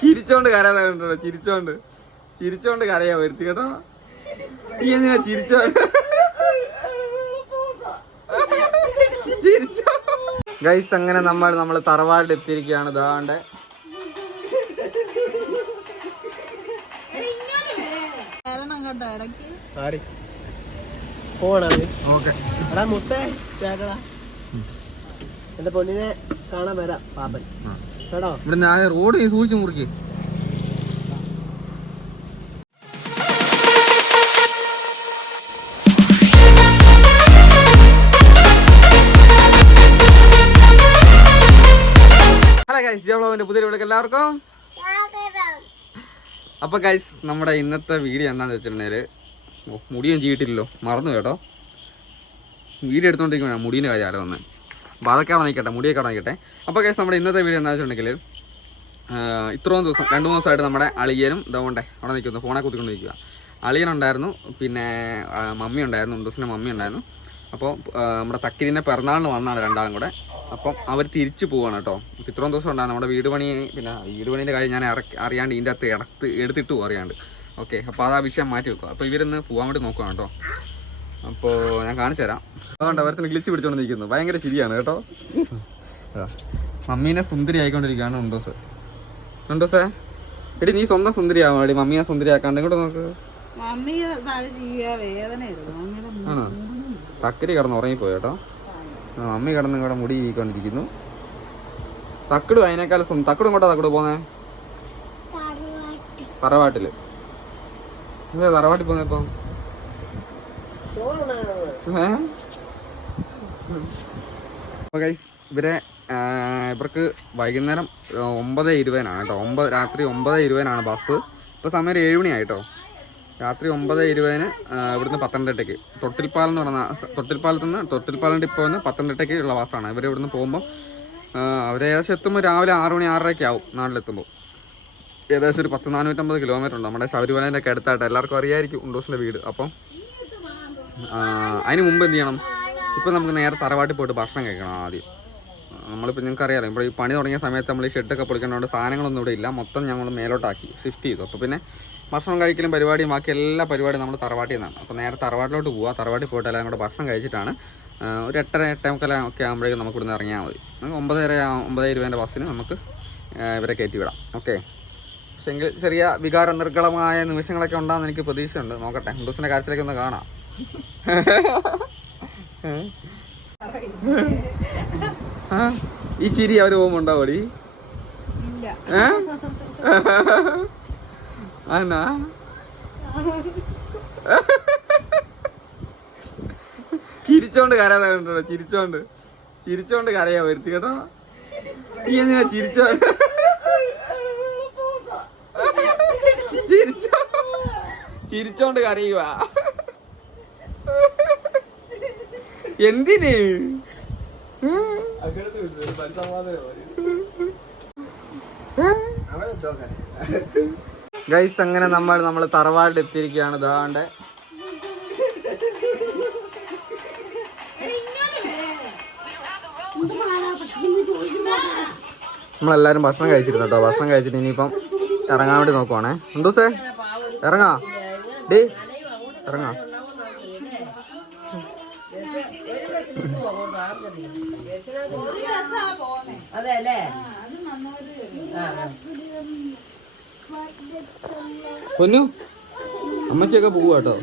ചിരിച്ചോണ്ട് കരയാതെ കണ്ടോ ചിരിച്ചോണ്ട്. ചിരിച്ചോണ്ട് കരയാ വരുത്തി കേട്ടോ. നീ എന്തിനാ ചിരിച്ചോ? ചിരിച്ചോ. ഗൈസ് അങ്ങനെ നമ്മൾ നമ്മൾ തറവാട് എത്തിയിരിക്കുകയാണ്. ഇതാണ്ട് ഓക്കെ എടാ മുത്തേ ചേക്കടാ എന്റെ പൊന്നിനെ കാണാൻ വരാം പാപ്പൻ. കേട്ടോ? ഇവിടെ ഞാൻ റോഡ് നീ സൂക്ഷിച്ച് മുറിക്ക്. ഹലോ ജോബ്ലോവിന്റെ പുതിയ എല്ലാവർക്കും അപ്പൊ ഗൈസ് നമ്മുടെ ഇന്നത്തെ വീഡിയോ എന്താന്ന് വെച്ചിട്ടുണ്ടെങ്കിൽ മുടിയും ചെയ്തിട്ടില്ലല്ലോ മറന്നു കേട്ടോ. വീഡിയോ എടുത്തോണ്ടിരിക്കുമ്പോഴാണ് മുടീന്റെ കാര്യം ആരോ വന്നത് അപ്പോൾ അതൊക്കെ അവിടെ നിൽക്കട്ടെ മുടിയൊക്കെ അവിടെ നിൽക്കട്ടെ അപ്പോൾ കേസ് നമ്മുടെ ഇന്നത്തെ വീഡിയോ എന്താ വെച്ചിട്ടുണ്ടെങ്കിൽ ഇത്രയും ദിവസം രണ്ട് മൂന്ന് ദിവസമായിട്ട് നമ്മുടെ അളിയനും ഇതുകൊണ്ടേ അവിടെ നിൽക്കുന്നു ഫോണെ കുത്തിക്കൊണ്ടിരിക്കുക. അളിയനുണ്ടായിരുന്നു പിന്നെ മമ്മി ഉണ്ടായിരുന്നു ഉണ്ടൂസിന്റെ മമ്മി ഉണ്ടായിരുന്നു. അപ്പോൾ നമ്മുടെ തക്കിരിന്റെ പിറന്നാളിന് വന്നാണ് രണ്ടാളും കൂടെ. അപ്പം അവർ തിരിച്ചു പോവാണ് കേട്ടോ. അപ്പോൾ ഇത്രയും ദിവസം ഉണ്ടായിരുന്നു നമ്മുടെ വീട് പണി പിന്നെ വീട് പണീന്റെ കാര്യം ഞാൻ ഇറക്കി അറിയാണ്ട് ഇതിന്റെ അകത്ത് ഇടത്ത് എടുത്തിട്ട് പോകും അറിയാണ്ട്. ഓക്കെ അപ്പോൾ അത് ആ വിഷയം മാറ്റി വെക്കുക. അപ്പോൾ ഇവരൊന്ന് പോകാൻ വേണ്ടി നോക്കുകയാണ് കേട്ടോ. അപ്പോൾ ഞാൻ കാണിച്ചു തരാം അതുകൊണ്ട് ഗ്ലിച്ച് പിടിച്ചോണ്ട് നിൽക്കുന്നു ഭയങ്കര ചിരിയാണ് കേട്ടോ. മമ്മീനെ സുന്ദരി ആയിക്കൊണ്ടിരിക്കുകയാണ് ഉണ്ടോസ് ഉണ്ടോസേ എടി നീ സ്വന്തം സുന്ദരിയാവാം എടി? സുന്ദരി സുന്ദരിയാക്കാണ്ട് ഇങ്ങോട്ട് നോക്ക്. ആണോ? തക്കരി കിടന്ന് ഉറങ്ങിപ്പോയി കേട്ടോ. ആ, മമ്മി കിടന്ന് ഇവിടെ മുടി ഇരിക്കൊണ്ടിരിക്കുന്നു തക്കട് അതിനേക്കാൾ തക്കട് തക്കടും ഇങ്ങോട്ടാ തക്കട് പോന്നേ? തറവാട്ടിൽ. എന്താ തറവാട്ടിൽ പോന്നേ ഇപ്പം? ഏ? അപ്പോൾ ഗൈസ് ഇവരെ ഇവർക്ക് വൈകുന്നേരം ഒമ്പത് ഇരുപതിനാണ് കേട്ടോ. ഒമ്പത് രാത്രി ഒമ്പത് ഇരുപതിനാണ് ബസ് ഇപ്പോൾ സമയം ഏഴ് മണിയായിട്ടോ രാത്രി ഒമ്പത് ഇരുപതിന് ഇവിടുന്ന് പത്തനംതിട്ടയ്ക്ക്. തൊട്ടിൽപ്പാലം എന്ന് പറഞ്ഞ തൊട്ടിൽപ്പാലത്ത് നിന്ന് തൊട്ടിൽപ്പാലം ഡിപ്പോ നിന്ന് പത്തനംതിട്ടയ്ക്ക് ഉള്ള ബസ്സാണ് ഇവർ ഇവിടുന്ന് പോകുമ്പോൾ അവർ ഏകദേശം എത്തുമ്പോൾ രാവിലെ ആറ് മണി ആറരയ്ക്ക് ആവും നാട്ടിലെത്തുമ്പോൾ ഏകദേശം ഒരു പത്ത് നാനൂറ്റമ്പത് കിലോമീറ്റർ ഉണ്ട്. നമ്മുടെ ശബരിമലേന്റെ ഒക്കെ അടുത്തായിട്ട് എല്ലാവർക്കും അറിയായിരിക്കും ഉണ്ടോസിന്റെ വീട്. അപ്പം അതിന് മുമ്പ് എന്ത് ചെയ്യണം? ഇപ്പം നമുക്ക് നേരെ തറവാട്ടിൽ പോയിട്ട് ഭക്ഷണം കഴിക്കണം ആദ്യം. നമ്മളിപ്പോൾ നിങ്ങൾക്ക് അറിയാം ഇപ്പോൾ ഈ പണി തുടങ്ങിയ സമയത്ത് നമ്മൾ ഈ ഷെഡൊക്കെ പൊളിക്കേണ്ടതുകൊണ്ട് സാധനങ്ങളൊന്നും ഇവിടെ ഇല്ല. മൊത്തം ഞങ്ങൾ മേലോട്ടാക്കി ഷിഫ്റ്റ് ചെയ്തു. അപ്പോൾ പിന്നെ ഭക്ഷണം കഴിക്കലും പരിപാടിയും ബാക്കി എല്ലാ പരിപാടിയും നമ്മൾ തറവാട്ടിൽ നിന്നാണ്. അപ്പോൾ നേരെ തറവാട്ടിലോട്ട് പോവുക തറവാട്ടിൽ പോയിട്ട് എല്ലാം കൂടെ ഭക്ഷണം കഴിച്ചിട്ടാണ് ഒരു എട്ടര എട്ടേ മുക്കാൽ ഒക്കെ ആകുമ്പോഴേക്കും നമുക്ക് ഇവിടുന്ന് ഇറങ്ങിയാൽ മതി. ഒമ്പതര ഒമ്പത് ഇരുപതിന്റെ ബസ്സിന് നമുക്ക് ഇവരെ കയറ്റി വിടാം. ഓക്കെ? പക്ഷെങ്കിൽ ചെറിയ വികാര നിർഗളമായ നിമിഷങ്ങളൊക്കെ ഉണ്ടാകുന്ന എനിക്ക് പ്രതീക്ഷയുണ്ട്. നോക്കട്ടെ ഹിന്ദുസിന്റെ കാര്യത്തിലേക്ക് ഒന്ന് കാണാം. ഈ ചിരി അവർ പോകുമ്പോ ഉണ്ടാവോടി ഏ? ചിരിച്ചോണ്ട് കരയാതെ കണ്ടോ ചിരിച്ചോണ്ട്. ചിരിച്ചോണ്ട് കരയാ വരുത്തി കേട്ടോ. നീ എന്തിനാ ചിരിച്ചോ? ചിരിച്ചോ. ചിരിച്ചോണ്ട് കരയുക എന്തിന്. ഗൈസ് അങ്ങനെ നമ്മൾ നമ്മൾ തറവാട്ടിൽ എത്തിയിരിക്കുകയാണ്. ഇതാണ്ട് നമ്മളെല്ലാരും ഭക്ഷണം കഴിച്ചിരുന്നു കേട്ടോ. ഭക്ഷണം കഴിച്ചിട്ട് ഇനിയിപ്പം ഇറങ്ങാൻ വേണ്ടി നോക്കുവാണേ. എന്തോ ഉണ്ടൂസേ ഇറങ്ങാ? ഡേ ഇറങ്ങാ. അത് പൊന്നു അമ്മച്ചിയൊക്കെ കേട്ടോ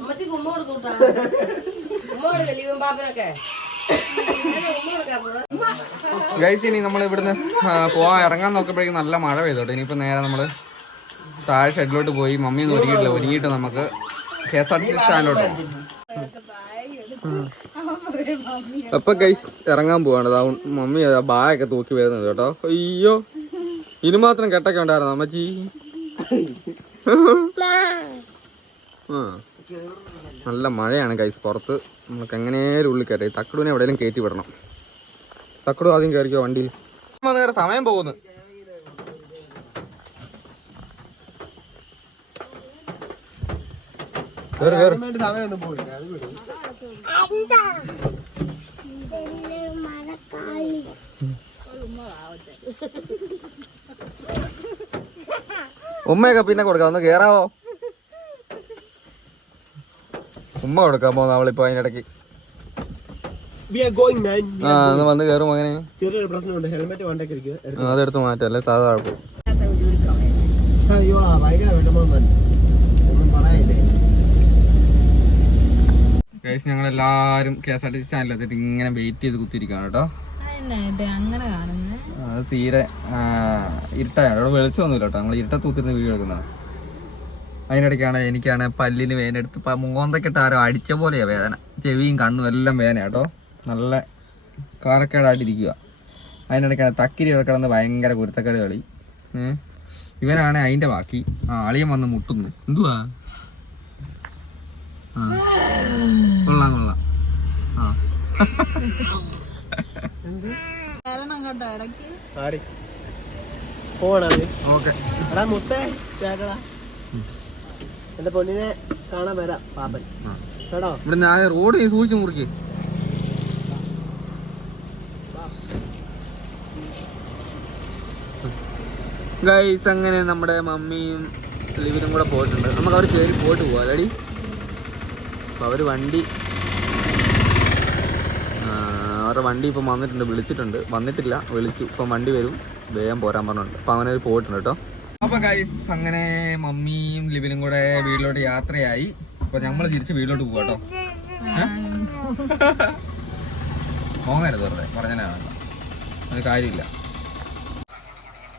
അമ്മച്ചിക്ക് ഉമ്മ കൊടുക്കൂട്ടാ. ഉമ്മ കൊടുക്കല്ലേ ഇവൻ പാപ്പനൊക്കെ. ഉമ്മ കൊടുക്കാൻ ഗൈസ് ഇനി നമ്മൾ ഇവിടുന്ന് പോവാൻ ഇറങ്ങാൻ നോക്കുമ്പോഴേക്കും നല്ല മഴ പെയ്തോട്ടെ. ഇനിയിപ്പോൾ നേരെ നമ്മൾ താഴെ ഷെഡിലോട്ട് പോയി മമ്മി ഒന്നും ഒരുങ്ങിയിട്ടില്ല. ഒരുങ്ങിയിട്ട് നമുക്ക് K S R T C സ്റ്റാൻഡിലോട്ട് പോകാം അപ്പൊ ഗൈസ് ഇറങ്ങാൻ പോവാണ്. മമ്മി ആ ബായൊക്കെ തൂക്കി വരുന്നത് കേട്ടോ. അയ്യോ. ഇനി മാത്രം കെട്ടൊക്കെ ഉണ്ടായിരുന്നു അമ്മച്ചി? നല്ല മഴയാണ് ഗൈസ് പുറത്ത്. നമുക്ക് എങ്ങനെയും ഉള്ളിൽ കയറി. തക്കടുവിനെ എവിടെയെങ്കിലും കയറ്റി വിടണം. തക്കടു ആദ്യം കയറിക്കോ വണ്ടിയിൽ. സമയം പോകുന്നു കേറ് കേറ് അതിന് വേണ്ടി സമയമൊന്നും പോയില്ല അത് വിടും ഉമ്മയൊക്കെ പിന്നെ കൊടുക്കാം ഒന്ന് കേറാവോ? ഉമ്മ കൊടുക്കാൻ പോന്ന അവളിപ്പോ അതിനിടയ്ക്ക് വി ആർ ഗോയിങ് മാൻ ആ വന്ന് കേറും അങ്ങനെ? ചെറിയൊരു പ്രശ്നമുണ്ട് ഹെൽമെറ്റ് ആ, അതെടുത്ത് മാറ്റല്ലേ താഴെ കുഴപ്പം അയ്യോ ഭയങ്കര വിഷമം തന്നെ ഒന്നും പറയാനില്ലേ കേസ് ഞങ്ങൾ എല്ലാരും K S R T C ചാനലിലെത്തിയിട്ട് ഇങ്ങനെ വെയിറ്റ് ചെയ്ത് കുത്തിയിരിക്കുകയാണ് കേട്ടോ. അങ്ങനെ കാണുന്നത് ആ, അത് തീരെ ആ, ഇരുട്ടായാണ് ഇവിടെ വെളിച്ചമൊന്നുമില്ല കേട്ടോ. നമ്മൾ ഇരുട്ടത്ത് കുത്തിരുന്ന് വീഡിയോ എടുക്കുന്നതാണ്. അതിനിടയ്ക്കാണ് എനിക്കാണ് പല്ലിന് വേദന എടുത്ത് മോന്തക്കെട്ട് ആരോ അടിച്ച പോലെയാ വേദന. ചെവിയും കണ്ണും എല്ലാം വേദന കേട്ടോ. നല്ല കാലക്കേടായിട്ടിരിക്കുക അതിനിടയ്ക്കാണ് തക്കിരി കിടക്കണമെന്ന് കിടന്ന് ഭയങ്കര കുരുത്തക്കേട് കളി? ഇവനാണ് അതിന്റെ ബാക്കി. ആ അളിയൻ വന്ന് മുട്ടുന്നു. എന്തുവാ? ആ കൊള്ളാം കൊള്ളാം ആ കാരണം കേട്ടോ ഇടയ്ക്ക് ആടി പോണത് ഓക്കെ എടാ മുത്തേ ചേട്ടടാ എന്റെ പൊന്നിനെ കാണാൻ വരാം പാപ്പൻ. ആ. കേട്ടോ? ഇവിടെ ഞാൻ റോഡ് സൂക്ഷിച്ച് മുറിക്ക്. ഗൈസ് അങ്ങനെ നമ്മുടെ മമ്മിയും ലിവിനും കൂടെ പോയിട്ടുണ്ട്. നമുക്ക് അവർ കയറി പോയിട്ട് പോവാം അല്ലടി? അപ്പൊ അവർ വണ്ടി അവരുടെ വണ്ടി ഇപ്പം വന്നിട്ടുണ്ട് വിളിച്ചിട്ടുണ്ട്. വന്നിട്ടില്ല വിളിച്ചു. ഇപ്പം വണ്ടി വരും. വേഗം പോരാൻ പറഞ്ഞിട്ടുണ്ട് അപ്പം അവനത് പോയിട്ടുണ്ട് കേട്ടോ. അപ്പൊ ഗൈസ് അങ്ങനെ മമ്മിയും ലിവിനും കൂടെ വീട്ടിലോട്ട് യാത്രയായി. അപ്പൊ നമ്മൾ തിരിച്ച് വീട്ടിലോട്ട് പോവാ കേട്ടോ. പോങ്ങരുത് വെറുതെ. പറഞ്ഞാൽ ഒരു കാര്യമില്ല.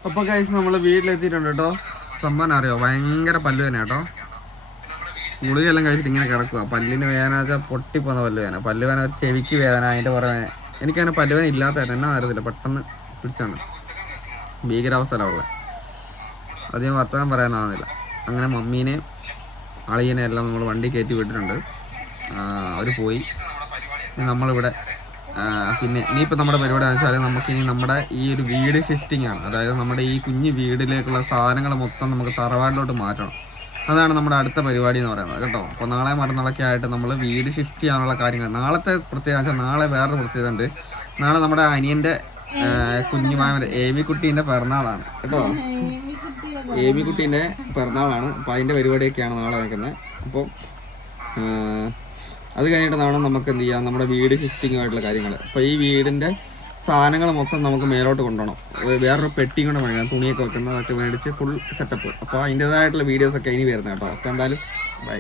അപ്പൊ ഗൈസ് നമ്മൾ വീട്ടിലെത്തിയിട്ടുണ്ട് കേട്ടോ. സംഭവം അറിയോ? ഭയങ്കര പല്ല് തന്നെ കേട്ടോ. ഗുളികയെല്ലാം കഴിച്ചിട്ട് ഇങ്ങനെ കിടക്കുക പല്ലിന് വേദന വെച്ചാൽ പൊട്ടിപ്പോന്ന പല്ല് വേദന പല്ല് വേദന ചെവിക്ക് വേദന അതിന്റെ പുറമെ എനിക്കങ്ങനെ പല്ല് വേദന ഇല്ലാത്തതായിരുന്നു എന്നാ അറിയത്തില്ല. പെട്ടെന്ന് പിടിച്ചാണ്. ഭീകരാവസ്ഥയിലുള്ള അത് ഞാൻ വർത്തമാനം പറയാനാവുന്നില്ല. അങ്ങനെ മമ്മീനെ അളിയനെ എല്ലാം നമ്മൾ വണ്ടി കയറ്റി വിട്ടിട്ടുണ്ട്. അവർ പോയി. നമ്മളിവിടെ പിന്നെ പിന്നെ ഇനിയിപ്പോൾ നമ്മുടെ പരിപാടി എന്ന് വെച്ചാൽ നമുക്കിനി നമ്മുടെ ഈ ഒരു വീട് ഷിഫ്റ്റിംഗ് ആണ്. അതായത് നമ്മുടെ ഈ കുഞ്ഞു വീടിലേക്കുള്ള സാധനങ്ങൾ മൊത്തം നമുക്ക് തറവാടിലോട്ട് മാറ്റണം. അതാണ് നമ്മുടെ അടുത്ത പരിപാടി എന്ന് പറയുന്നത് കേട്ടോ? അപ്പോൾ നാളെ മറ്റന്നാളൊക്കെ ആയിട്ട് നമ്മൾ വീട് ഷിഫ്റ്റ് ചെയ്യാനുള്ള കാര്യങ്ങൾ. നാളത്തെ പ്രത്യേകത നാളെ വേറൊരു പ്രത്യേകത ഉണ്ട്. നാളെ നമ്മുടെ അനിയന്റെ കുഞ്ഞുമാമന്റെ ഏമിക്കുട്ടീന്റെ പിറന്നാളാണ് കേട്ടോ? ഏമിക്കുട്ടീന്റെ പിറന്നാളാണ്. അപ്പോൾ അതിന്റെ പരിപാടിയൊക്കെയാണ് നാളെ വെക്കുന്നത് അപ്പോൾ അത് കഴിഞ്ഞിട്ട് നാളെ നമുക്ക് എന്ത് ചെയ്യാം? നമ്മുടെ വീട് ഷിഫ്റ്റിങ്ങുമായിട്ടുള്ള കാര്യങ്ങൾ അപ്പോൾ ഈ വീടിന്റെ സാധനങ്ങൾ മൊത്തം നമുക്ക് മേലോട്ട് കൊണ്ടുപോകണം. വേറൊരു പെട്ടിയും കൂടെ വേണം. തുണിയൊക്കെ വെക്കുന്നതൊക്കെ മേടിച്ച് ഫുൾ സെറ്റപ്പ് അപ്പോൾ അതിന്റെതായിട്ടുള്ള വീഡിയോസൊക്കെ ഇനി വരുന്നത് കേട്ടോ അപ്പോൾ എന്തായാലും ബൈ